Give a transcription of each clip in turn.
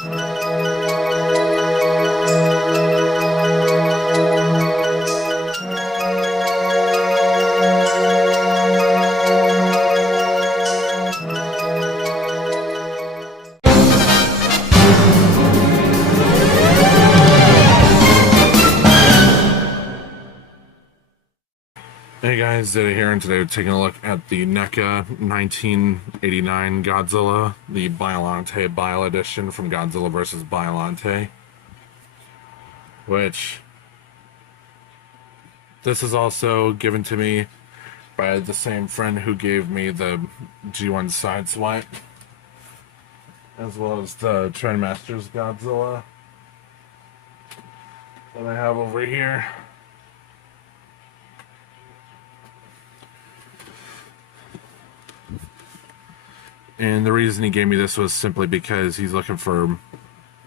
Hey guys, Zeta here, and today we're taking a look at the NECA 1989 Godzilla, the Biollante Bile edition from Godzilla vs. Biollante. Which, this is also given to me by the same friend who gave me the G1 Sideswipe, as well as the Trendmasters Godzilla that I have over here. And the reason he gave me this was simply because he's looking for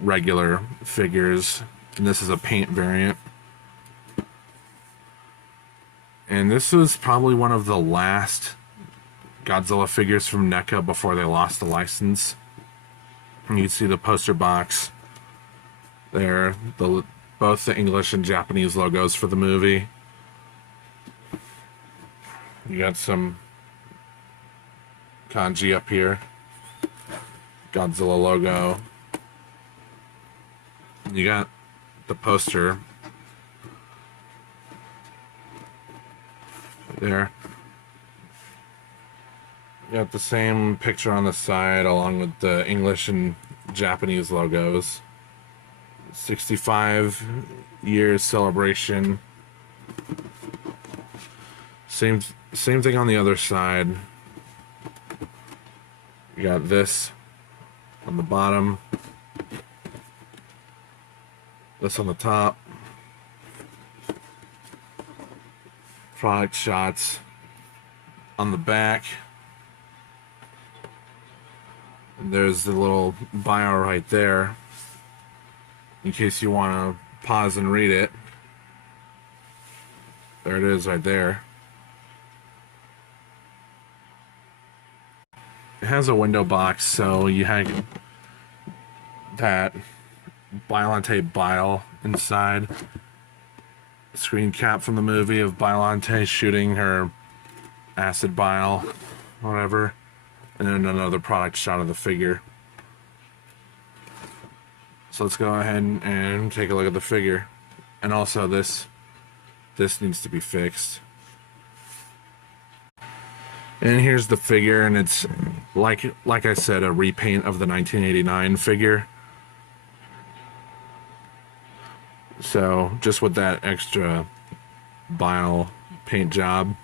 regular figures, and this is a paint variant. And this was probably one of the last Godzilla figures from NECA before they lost the license. And you can see the poster box there, both the English and Japanese logos for the movie. You got some kanji up here, Godzilla logo. You got the poster there. You got the same picture on the side along with the English and Japanese logos. 65 years celebration. Same thing on the other side. You got this on the bottom, this on the top, product shots on the back, and there's the little bio right there in case you want to pause and read it. There it is right there. It has a window box, so you have that Biollante Bile inside. Screen cap from the movie of Biollante shooting her acid bile, whatever, and then another product shot of the figure. So let's go ahead and take a look at the figure. And also this needs to be fixed. And here's the figure, and it's like I said, a repaint of the 1989 figure. So just with that extra bile paint job,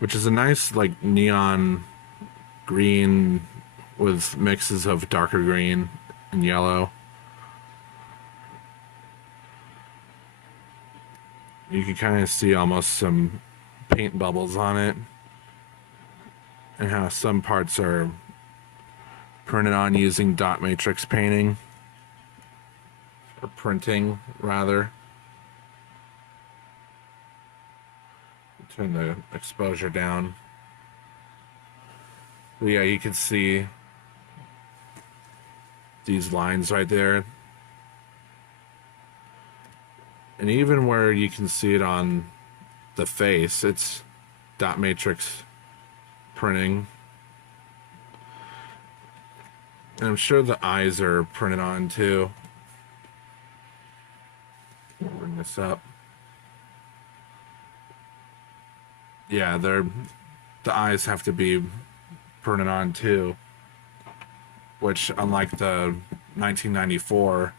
which is a nice like neon green with mixes of darker green and yellow. You can kind of see almost some paint bubbles on it, and how some parts are printed on using dot matrix painting, or printing rather. Turn the exposure down. But yeah, you can see these lines right there, and even where you can see it on the face, it's dot matrix printing. And I'm sure the eyes are printed on too. Bring this up. Yeah, the eyes have to be printed on too, which unlike the 1994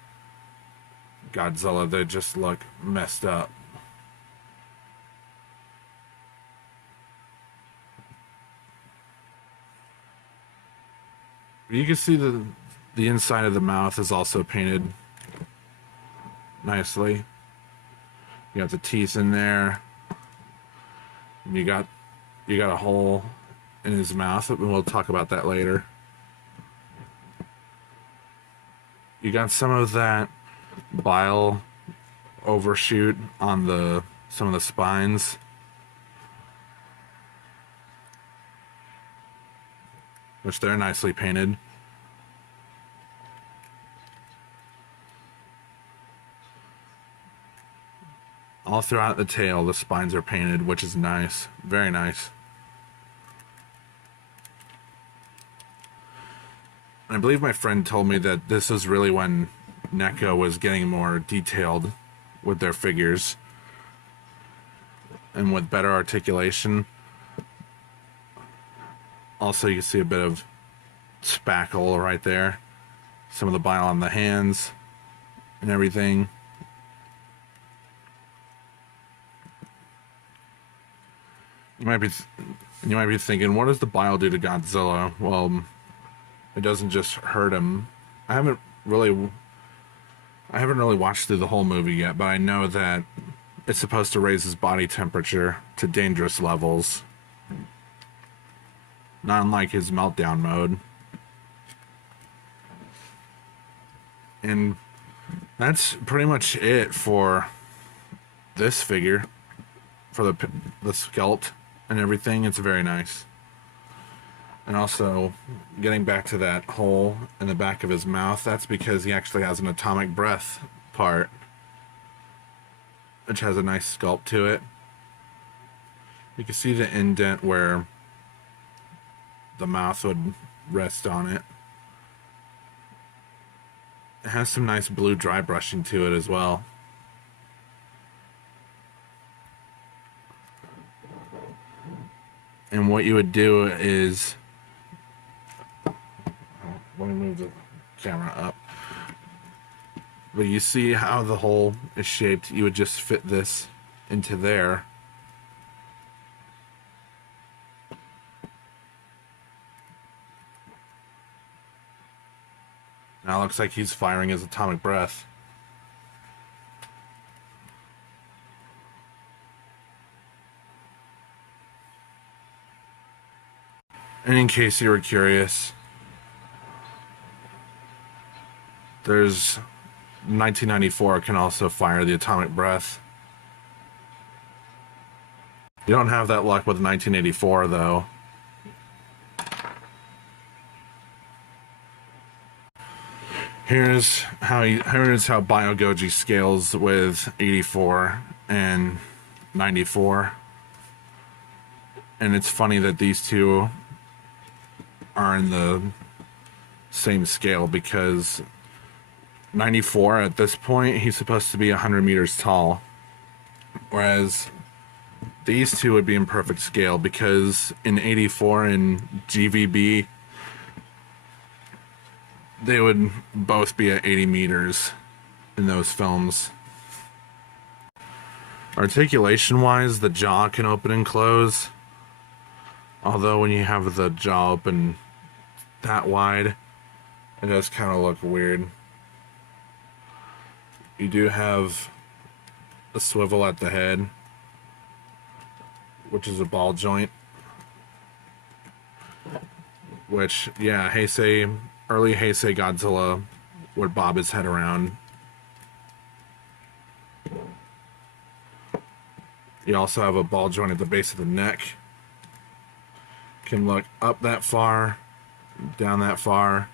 Godzilla, they just look messed up. You can see the inside of the mouth is also painted nicely. You got the teeth in there. And you got a hole in his mouth, and we'll talk about that later. You got some of that bile overshoot on some of the spines. Which they're nicely painted. All throughout the tail, the spines are painted, which is nice. Very nice. I believe my friend told me that this is really when NECA was getting more detailed with their figures and with better articulation. Also, you can see a bit of spackle right there. Some of the bile on the hands and everything. You might be thinking, what does the bile do to Godzilla? Well, it doesn't just hurt him. I haven't really watched through the whole movie yet, but I know that it's supposed to raise his body temperature to dangerous levels. Not unlike his meltdown mode. And that's pretty much it for this figure. For the sculpt and everything, it's very nice. And also, getting back to that hole in the back of his mouth, that's because he actually has an atomic breath part, which has a nice sculpt to it. You can see the indent where the mouth would rest on it. It has some nice blue dry brushing to it as well. And what you would do is, let me move the camera up. But you see how the hole is shaped? You would just fit this into there. Now it looks like he's firing his atomic breath. And in case you were curious, there's 1994 can also fire the atomic breath. You don't have that luck with 1984 though. Here's how Biogoji scales with 84 and 94. And it's funny that these two are in the same scale because 94 at this point, he's supposed to be 100 meters tall. Whereas these two would be in perfect scale because in 84 and GVB, they would both be at 80 meters in those films. Articulation-wise, the jaw can open and close. Although when you have the jaw open that wide, it does kind of look weird. You do have a swivel at the head, which is a ball joint. Which, yeah, early Heisei Godzilla would bob his head around. You also have a ball joint at the base of the neck. Can look up that far, down that far.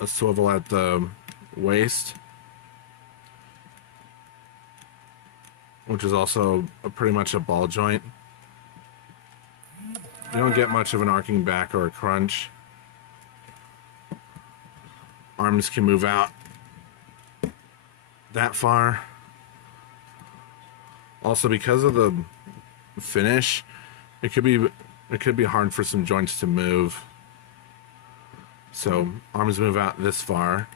A swivel at the waist, which is also pretty much a ball joint. You don't get much of an arcing back or a crunch. Arms can move out that far. Also, because of the finish, it could be hard for some joints to move. So arms move out this far,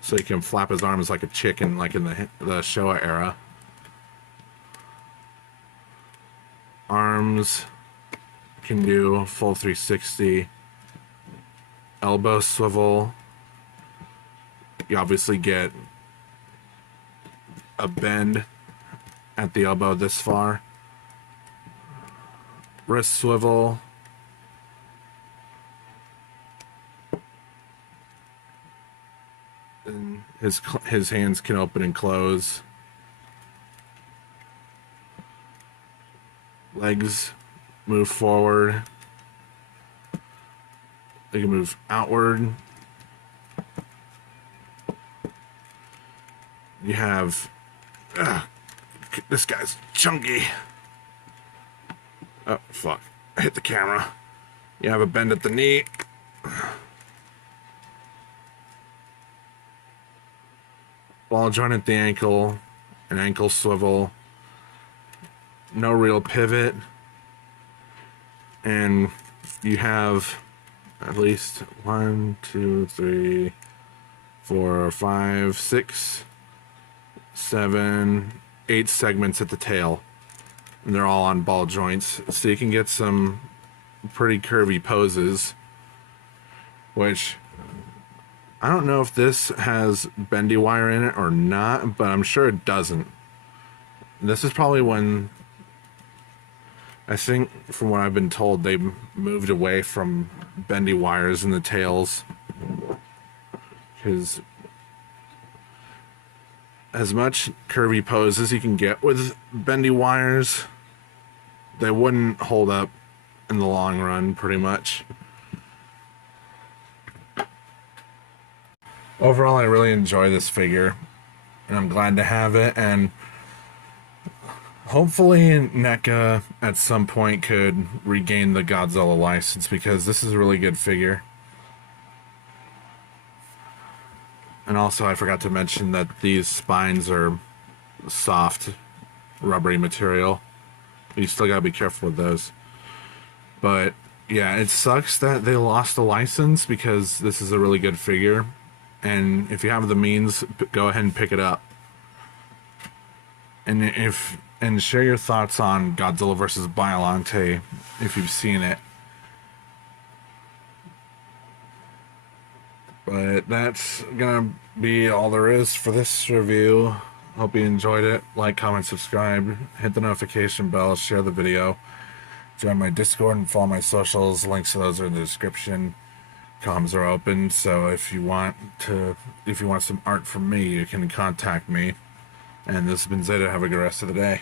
so he can flap his arms like a chicken, like in the Showa era. Arms can do full 360. Elbow swivel. You obviously get a bend at the elbow this far. Wrist swivel. And his hands can open and close. Legs move forward. They can move outward. You have... this guy's chunky. Oh, fuck. I hit the camera. You have a bend at the knee. Ball joint at the ankle. An ankle swivel. No real pivot. And you have at least 1, 2, 3, 4, 5, 6, 7, 8 segments at the tail. And they're all on ball joints. So you can get some pretty curvy poses. Which, I don't know if this has bendy wire in it or not, but I'm sure it doesn't. This is probably when, I think from what I've been told, they moved away from bendy wires in the tails. Because as much curvy pose as you can get with bendy wires, they wouldn't hold up in the long run, pretty much. Overall, I really enjoy this figure, and I'm glad to have it, and hopefully NECA at some point could regain the Godzilla license, because this is a really good figure. And also, I forgot to mention that these spines are soft, rubbery material. You still gotta be careful with those. But yeah, it sucks that they lost the license, because this is a really good figure. And if you have the means, go ahead and pick it up. And share your thoughts on Godzilla vs. Biollante if you've seen it. But that's gonna be all there is for this review. Hope you enjoyed it. Like, comment, subscribe, hit the notification bell, share the video, join my Discord, and follow my socials. Links to those are in the description. Comms are open, so if you want some art from me, you can contact me. And this has been Zeta. Have a good rest of the day.